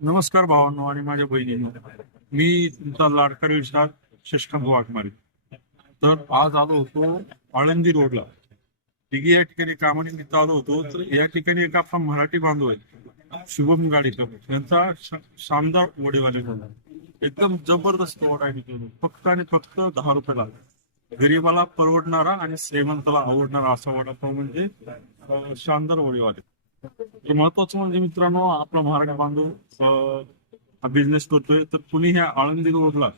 नमस्कार भावांनो आणि माझ्या बहिणींनो. मी तुमचा लाडका विशाल शशकांत वाघमारे. तर आज आलो होतो आळंदी रोडला. तिघी या ठिकाणी कामानिमित्त आलो होतो. तर या ठिकाणी एक आपला मराठी बांधव आहे. शुभम गाडीकर. यांचा शानदार वडेवाले झाला एकदम जबरदस्त वडा आहे फक्त आणि फक्त दहा रुपयाला गरीबाला परवडणारा आणि श्रीमंताला आवडणारा असा वडापाव म्हणजे शानदार वडीवाले. महत्वाचं म्हणजे मित्रांनो आपला मराठी बांधव हा बिझनेस करतोय तर कुणी ह्या आळंदी रोडला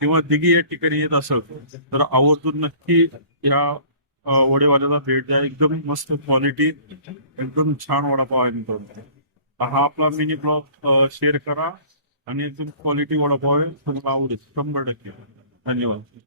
किंवा दिघी या ठिकाणी येत असेल तर आवर्जून नक्की या वडेवाल्याला भेट द्या. एकदम मस्त क्वालिटी एकदम छान वडापाव आहे मित्रांनो. हा आपला मिनी ब्लॉग शेअर करा. आणि एकदम क्वालिटी वडापाव आहे तुम्हाला आवडेल. शंभर टक्के. धन्यवाद.